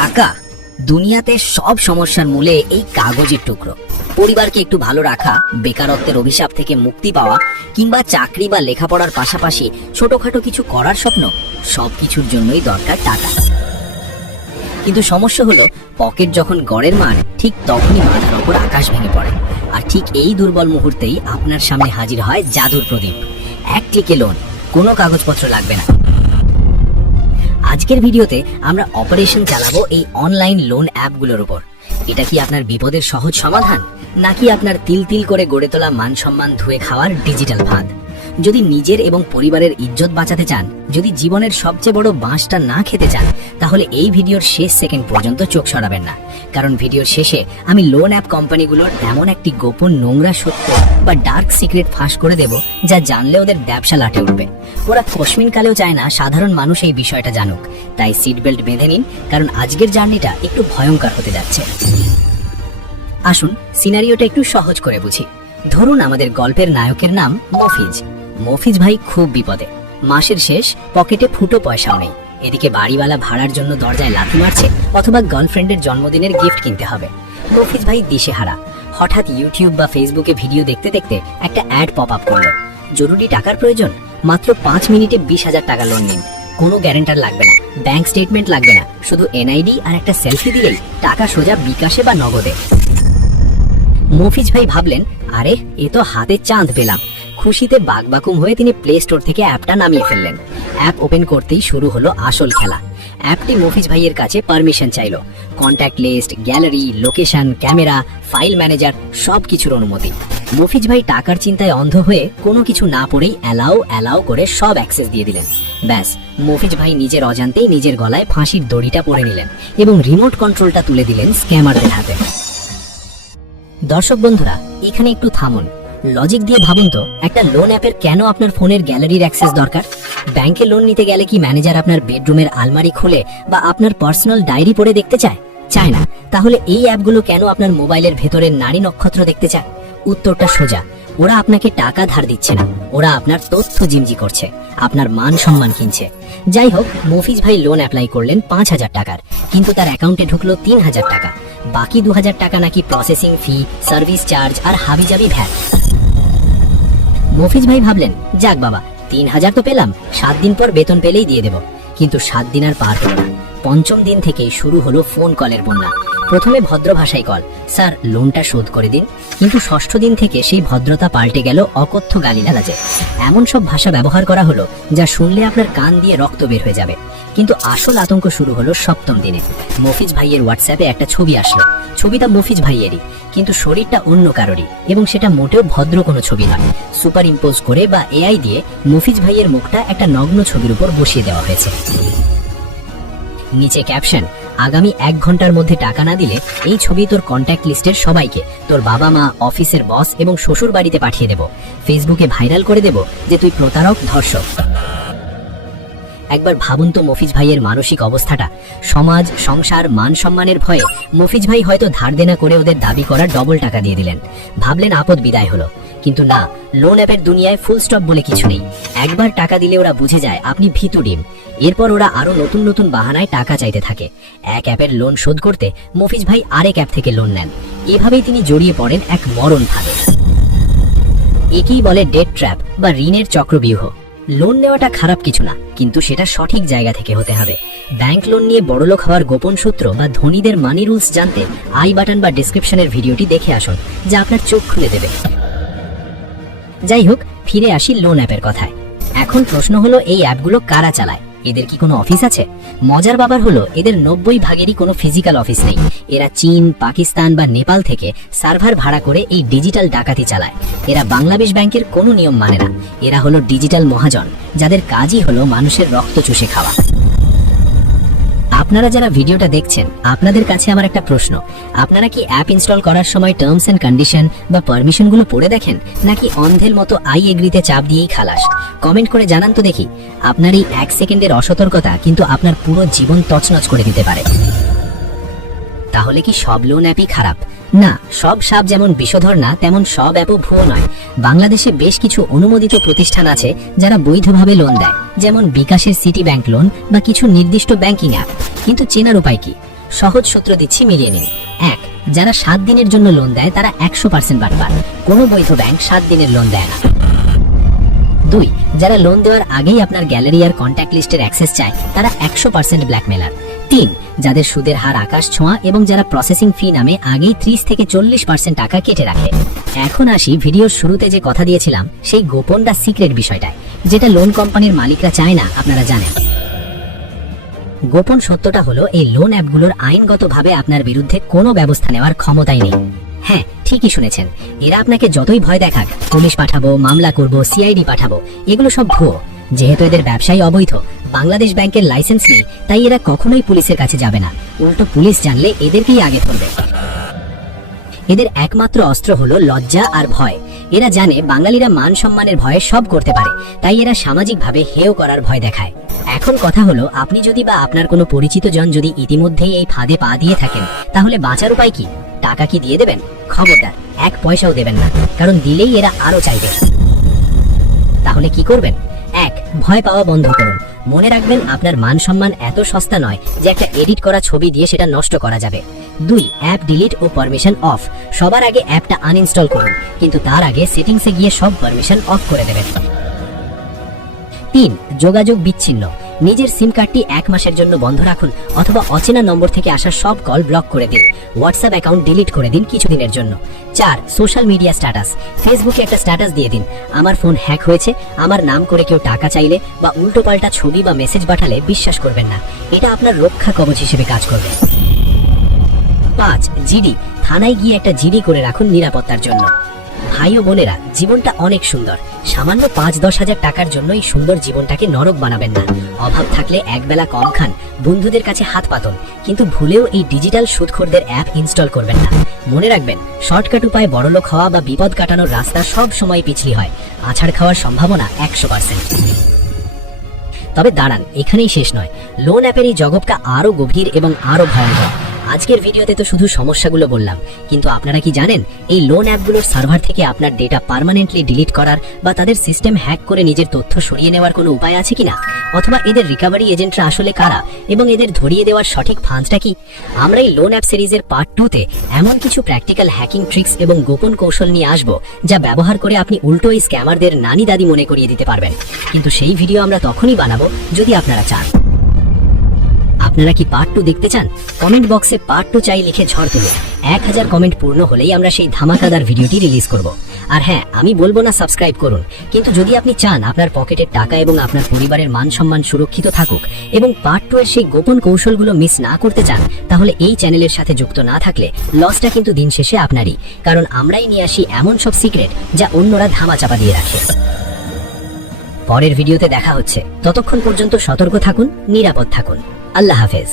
টাকা দুনিয়াতে সব সমস্যার মূলে এই কাগজের টুকরো। পরিবারকে একটু ভালো রাখা, বেকারত্বের অভিশাপ থেকে মুক্তি পাওয়া, কিংবা চাকরি বা লেখাপড়ার পাশাপাশি ছোটখাটো কিছু করার স্বপ্ন, সবকিছুর জন্যই দরকার টাকা। কিন্তু সমস্যা হলো, পকেট যখন গড়ের মার, ঠিক তখনই মাথার ওপর আকাশ ভেঙে পড়ে। আর ঠিক এই দুর্বল মুহূর্তেই আপনার সামনে হাজির হয় জাদুর প্রদীপ। এক ক্লিকে লোন, কোনো কাগজপত্র লাগবে না। আজকের ভিডিওতে আমরা অপারেশন চালাবো এই অনলাইন লোন অ্যাপগুলোর উপর। এটা কি আপনার বিপদের সহজ সমাধান, নাকি আপনার তিল তিল করে গড়ে তোলা মান সম্মান ধুয়ে খাওয়ার ডিজিটাল ফাঁদ? যদি নিজের এবং পরিবারের ইজ্জত বাঁচাতে চান, যদি জীবনের সবচেয়ে বড় বাঁশটা না খেতে চান, তাহলে এই ভিডিওর শেষ সেকেন্ড পর্যন্ত চোখ সরাবেন না। কারণ ভিডিওর শেষে আমি লোন অ্যাপ কোম্পানিগুলোর এমন একটি গোপন নোংরা সত্য বা ডার্ক সিক্রেট ফাঁস করে দেব, যা জানলে ওদের ব্যবসা লাটে উঠবে। ওরা কসমিন কালেও চায় না সাধারণ মানুষ এই বিষয়টা জানুক। তাই সিট বেল্ট বেঁধে নিন, কারণ আজকের জার্নিটা একটু ভয়ঙ্কর হতে যাচ্ছে। আসুন সিনারিওটা একটু সহজ করে বুঝি। ধরুন আমাদের গল্পের নায়কের নাম মফিজ। মফিজ ভাই খুব বিপদে। মাসের শেষ, পকেটে ফুটো পয়সাও নেই। এদিকে বাড়িওয়ালা ভাড়ার জন্য দরজায় লাথি মারছে, অথবা গার্লফ্রেন্ডের জন্মদিনের গিফট কিনতে হবে। মফিজ ভাই দিশেহারা। হঠাৎ ইউটিউব বা ফেসবুকে ভিডিও দেখতে দেখতে একটা অ্যাড পপ আপ করলো। জরুরি টাকার প্রয়োজন, মাত্র 5 মিনিটে 20,000 টাকা লোন নিন। কোনো গ্যারান্টার লাগবে না, ব্যাংক স্টেটমেন্ট লাগবে না, শুধু এনআইডি আর একটা সেলফি দিলেই টাকা সোজা বিকাশে বা নগদে। মফিজ ভাই ভাবলেন, আরে এ তো হাতে চাঁদ পেলাম। খুশিতে বাকবাকুম হয়ে তিনি প্লে স্টোর থেকে অ্যাপটা নামিয়ে ফেললেন। অ্যাপ ওপেন করতেই শুরু হলো আসল খেলা। অ্যাপটি মফিজ ভাইয়ের কাছে পারমিশন চাইলো। Contact list, gallery, location, camera, file manager, সব কিছুর অনুমতি। মফিজ ভাই টাকার চিন্তায় অন্ধ হয়ে কোনো কিছু না পড়েই অ্যালাউ করে সব অ্যাক্সেস দিয়ে দিলেন। ব্যাস, মফিজ ভাই নিজের অজান্তেই নিজের গলায় ফাঁসির দড়িটা পরে নিলেন এবং রিমোট কন্ট্রোলটা তুলে দিলেন স্ক্যামারদের হাতে। দর্শক বন্ধুরা, এখানে একটু থামুন। লজিক দিয়ে ভাবুন তো, একটা লোন অ্যাপের কেন আপনার ফোনের গ্যালারির অ্যাক্সেস দরকার? ব্যাংকে লোন নিতে গেলে কি ম্যানেজার আপনার বেডরুমের আলমারি খুলে বা আপনার পার্সোনাল ডায়েরি পড়ে দেখতে চায় না? তাহলে এই অ্যাপগুলো কেন আপনার মোবাইলের ভেতরের নারী নক্ষত্র দেখতে চায়? উত্তরটা সোজা। ওরা আপনাকে টাকা ধার দিচ্ছে না, ওরা আপনার তথ্য জিমজি করছে, আপনার মান সম্মান কিনছে। যাই হোক, মফিজ ভাই লোন অ্যাপ্লাই করলেন 5,000 টাকার, কিন্তু তার অ্যাকাউন্টে ঢুকলো 3,000 টাকা। বাকি 2,000 টাকা নাকি প্রসেসিং ফি, সার্ভিস চার্জ আর হাবিজাবি ভ্যাট। মফিজ ভাই ভাবলেন, যাক বাবা, 3,000 তো পেলাম, 7 দিন পর বেতন পেলেই দিয়ে দেব। কিন্তু 7 দিন আর পার হলো না। 5ম দিন থেকেই শুরু হলো ফোন কলের বন্যা। প্রথমে ভদ্র ভাষায় কল, স্যার লোনটা শোধ করে দিন। কিন্তু 6ষ্ঠ দিন থেকে সেই ভদ্রতা পাল্টে গেল অকথ্য গালিগালাজে। এমন সব ভাষা ব্যবহার করা হলো যা শুনলে আপনার কান দিয়ে রক্ত বের হয়ে যাবে। কিন্তু আসল আতঙ্ক শুরু হলো 7ম দিনে। মফিজ ভাইয়ের হোয়াটসঅ্যাপে একটা ছবি আসলো। ছবিটা মফিজ ভাইয়েরই, কিন্তু শরীরটা অন্য কারোরই, এবং সেটা মোটেও ভদ্র কোনো ছবি নয়। সুপার ইম্পোজ করে বা এআই দিয়ে মফিজ ভাইয়ের মুখটা একটা নগ্ন ছবির উপর বসিয়ে দেওয়া হয়েছে। নিচে ক্যাপশন, আগামী 1 ঘন্টার মধ্যে টাকা না দিলে এই ছবি তোর কন্ট্যাক্ট লিস্টের সবাইকে, তোর বাবা মা, অফিসের বস এবং শ্বশুর বাড়িতে পাঠিয়ে দেব। ফেসবুকে ভাইরাল করে দেব যে তুই প্রতারক, ধর্ষক। একবার ভাবুন তো মফিজ ভাইয়ের মানসিক অবস্থাটা। সমাজ, সংসার, মান সম্মানের ভয়ে মফিজ ভাই হয়তো ধার দেনা করে ওদের দাবি করা ডবল টাকা দিয়ে দিলেন। ভাবলেন আপদ বিদায় হলো। কিন্তু না, লোন অ্যাপের দুনিয়ায় ফুল স্টপ বলে কিছু নেই। একবার টাকা দিলে ওরা বুঝে যায় আপনি ভীতু ডিম। এরপর ওরা আরো নতুন নতুন বাহানায় টাকা চাইতে থাকে। এক অ্যাপের লোন শোধ করতে মফিজ ভাই আরেক অ্যাপ থেকে লোন নেন। এভাবেই তিনি জড়িয়ে পড়েন এক মরণ ফাঁদে। একেই বলে ডেট ট্র্যাপ বা ঋণের চক্রব্যূহ। লোন নেওয়াটা খারাপ কিছু না, কিন্তু সেটা সঠিক জায়গা থেকে হতে হবে। ব্যাংক লোন নিয়ে বড়লোক হওয়ার গোপন সূত্র বা ধনীদের মানি রুলস জানতে আই বাটন বা ডেসক্রিপশনের ভিডিওটি দেখে আসুন, যা আপনার চোখ খুলে দেবে। যাই হোক, ফিরে আসি লোন অ্যাপের কথায়। এখন প্রশ্ন হলো, এই অ্যাপগুলো কারা চালায়? এদের কি কোনো অফিস আছে? মজার ব্যাপার হলো, এদের 90 ভাগেরই কোনো ফিজিক্যাল অফিস নেই। এরা চীন, পাকিস্তান বা নেপাল থেকে সার্ভার ভাড়া করে এই ডিজিটাল ডাকাতি চালায়। এরা বাংলাদেশ ব্যাংকের কোনো নিয়ম মানে না। এরা হলো ডিজিটাল মহাজন, যাদের কাজই হলো মানুষের রক্ত চুষে খাওয়া। আপনারা যারা ভিডিওটা দেখছেন, আপনাদের কাছে আমার একটা প্রশ্ন। আপনারা কি অ্যাপ ইনস্টল করার সময় টার্মস এন্ড কন্ডিশন বা পারমিশনগুলো পড়ে দেখেন, নাকি অন্ধের মতো আই এগ্রিতে চাপ দিয়েই খালাস? কমেন্ট করে জানান তো দেখি। আপনার এই 1 সেকেন্ডের অসতর্কতা কিন্তু আপনার পুরো জীবন তছনছ করে দিতে পারে। তাহলে কি সব লোন অ্যাপই খারাপ? না, সব সাপ যেমন বিষধর না, তেমন সব অ্যাপও ভুয়ো নয়। বাংলাদেশে বেশ কিছু অনুমোদিত প্রতিষ্ঠান আছে যারা বৈধভাবে লোন দেয়, যেমন বিকাশের সিটি ব্যাংক লোন বা কিছু নির্দিষ্ট ব্যাংকিং অ্যাপ। কিন্তু চেনার উপায় কি? সহজ সূত্র দিচ্ছি, মিলিয়ে নিন। 1, যারা 7 দিনের জন্য লোন দেয় তারা 100% বাটপার। কোনো বৈধ ব্যাংক 7 দিনের লোন দেয় না। 2, যারা লোন দেওয়ার আগেই আপনার গ্যালারি আর কন্ট্যাক্ট লিস্টের অ্যাক্সেস চায় তারা 100% ব্ল্যাকমেলার। 3, যাদের সুদের হার আকাশ ছোঁয়া এবং যারা প্রসেসিং ফি নামে আগেই 30 থেকে 40% টাকা কেটে রাখে। এখন আসি ভিডিওর শুরুতে যে কথা দিয়েছিলাম সেই গোপন বা সিক্রেট বিষয়টায়, যেটা লোন কোম্পানির মালিকরা চায় না আপনারা জানেন। গোপন সত্যটা হলো এই লোন অ্যাপগুলোর আইনগতভাবে আপনার বিরুদ্ধে কোনো ব্যবস্থা নেওয়ার ক্ষমতাই নেই। হ্যাঁ, ঠিকই শুনেছেন, এরা আপনাকে যতই ভয় দেখাক, পুলিশ পাঠাবো, মামলা করব, সিআইডি পাঠাবো, এগুলো সব ভুয়ো। যেহেতু এদের ব্যবসায়ী অবৈধ, বাংলাদেশ ব্যাংকের লাইসেন্স নেই, তাই এরা কখনোই পুলিশের কাছে যাবে না। উল্টো পুলিশ জানলে এদেরকেই আগে ধরবে। এদের একমাত্র অস্ত্র হলো লজ্জা আর ভয়। এরা জানে বাঙালিরা মান সম্মানের ভয়ে সব করতে পারে, তাই এরা সামাজিকভাবে হেয় করার ভয় দেখায়। এখন কথা হলো, আপনি যদি বা আপনার কোনো পরিচিত জন যদি ইতিমধ্যেই এই ফাঁদে পা দিয়ে থাকেন, তাহলে বাঁচার উপায় কি? টাকা কি দিয়ে দেবেন? খবরদার, 1 পয়সাও দেবেন না, কারণ দিলেই এরা আরো চাইবে। তাহলে কি করবেন? 1, ভয় পাওয়া বন্ধ করুন। মনে রাখবেন, আপনার মান সম্মান এত সস্তা নয় যে একটা এডিট করা ছবি দিয়ে সেটা নষ্ট করা যাবে। 2, অ্যাপ ডিলিট ও পারমিশন অফ। সবার আগে অ্যাপটা আনইনস্টল করুন, কিন্তু তার আগে সেটিংসে গিয়ে সব পারমিশন অফ করে দেবেন। 3, যোগাযোগ বিচ্ছিন্ন। নিজের সিম কার্ডটি 1 মাসের জন্য বন্ধ রাখুন, অথবা অচেনা নম্বর থেকে আসা সব কল ব্লক করে দিন। হোয়াটসঅ্যাপ অ্যাকাউন্ট ডিলিট করে দিন কিছুদিনের জন্য। 4, সোশ্যাল মিডিয়া স্ট্যাটাস। ফেসবুকে একটা স্ট্যাটাস দিয়ে দিন, আমার ফোন হ্যাক হয়েছে, আমার নাম করে কেউ টাকা চাইলে বা উল্টোপাল্টা ছবি বা মেসেজ পাঠালে বিশ্বাস করবেন না, এটা আপনার রক্ষা কবচ হিসেবে কাজ করবে। 5, জিডি। থানায় গিয়ে একটা জিডি করে রাখুন নিরাপত্তার জন্য। ভাই ও বোনেরা, জীবনটা অনেক সুন্দর। সামান্য 5-10 হাজার টাকার জন্য এই সুন্দর জীবনটাকে নরক বানাবেন না। অভাব থাকলে একবেলা কম খান, বন্ধুদের কাছে হাত পাতুন, কিন্তু ভুলেও এই ডিজিটাল সুদখোরদের অ্যাপ ইনস্টল করবেন না। মনে রাখবেন, শর্টকাট উপায়ে বড়লোক হওয়া বা বিপদ কাটানোর রাস্তা সব সময় পিছলি হয়। আছাড় খাওয়ার সম্ভাবনা 100%। তবে দাঁড়ান, এখানেই শেষ নয়। লোন অ্যাপের এই জগৎটা আরো গভীর এবং আরো ভয়ঙ্কর। আজকের ভিডিওতে তো শুধু সমস্যাগুলো বললাম, কিন্তু আপনারা কি জানেন এই লোন অ্যাপগুলোর সার্ভার থেকে আপনার ডেটা পার্মানেন্টলি ডিলিট করার বা তাদের সিস্টেম হ্যাক করে নিজের তথ্য সরিয়ে নেওয়ার কোনো উপায় আছে কিনা? অথবা এদের রিকভারি এজেন্টরা আসলে কারা এবং এদের ধরিয়ে দেওয়ার সঠিক ফাঁদটা কি? আমরা এই লোন অ্যাপ সিরিজের পার্ট 2-তে এমন কিছু প্র্যাকটিক্যাল হ্যাকিং ট্রিক্স এবং গোপন কৌশল নিয়ে আসবো, যা ব্যবহার করে আপনি উল্টো এই স্ক্যামারদের নানি দাদি মনে করিয়ে দিতে পারবেন। কিন্তু সেই ভিডিও আমরা তখনই বানাবো যদি আপনারা চান। আপনারা কি পার্ট 2 দেখতে চান? কমেন্ট বক্সে পার্ট 2 চাই লিখে ঝড় তুলুন। 1000 কমেন্ট পূর্ণ হলেই আমরা সেই ধামাকাদার ভিডিওটি রিলিজ করব। আর হ্যাঁ, আমি বলবো না সাবস্ক্রাইব করুন, কিন্তু যদি আপনি চান আপনার পকেটের টাকা এবং আপনার পরিবারের মান সম্মান সুরক্ষিত থাকুক এবং পার্ট 2 এর সেই গোপন কৌশলগুলো মিস না করতে চান, তাহলে এই চ্যানেলের সাথে যুক্ত না থাকলে লসটা কিন্তু দিন শেষে আপনারই, কারণ আমরাই নিয়ে আসি এমন সব সিক্রেট যা অন্যরা ধামাচাপা দিয়ে রাখে। পরের ভিডিওতে দেখা হচ্ছে, ততক্ষণ পর্যন্ত সতর্ক থাকুন, নিরাপদ থাকুন। আল্লাহ হাফেজ।